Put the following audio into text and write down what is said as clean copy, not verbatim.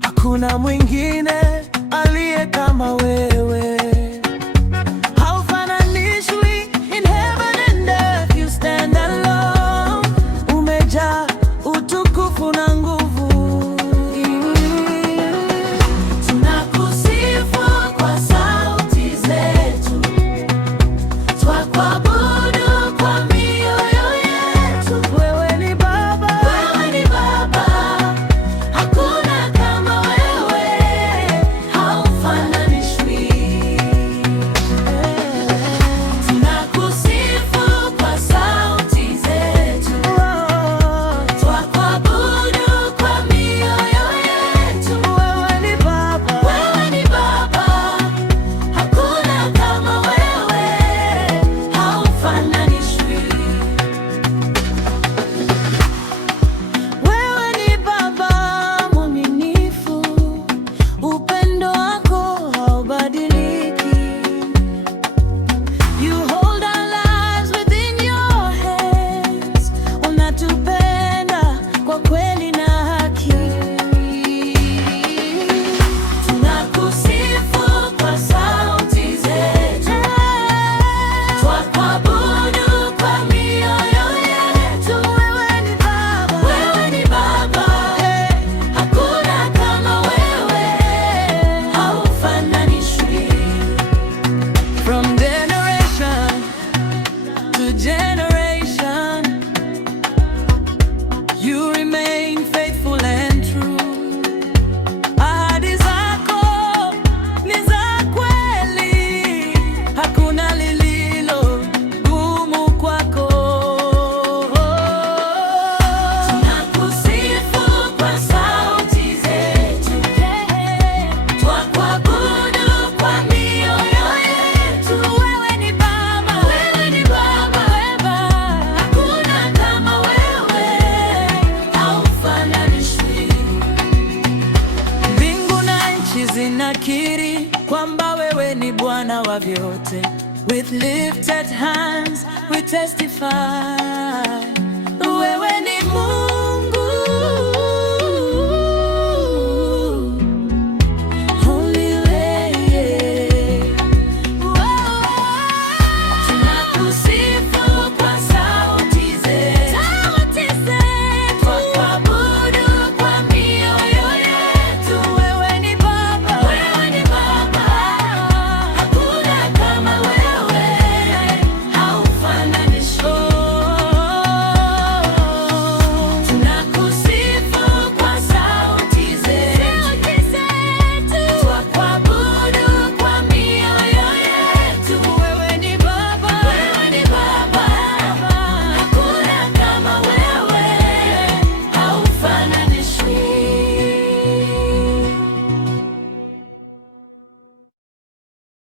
Hakuna mwingine aliye kama wewe, haufananishwi in heaven and earth, you stand alone. Umejaa utukufu na nguvu. Tunakusifu kwa sauti zetu, twakuabudu kwa mioyo yetu. Wewe ni Baba, wewe ni Baba. Zinakiri kwamba wewe ni Bwana wa vyote. With lifted hands we testify, wewe ni Mungu.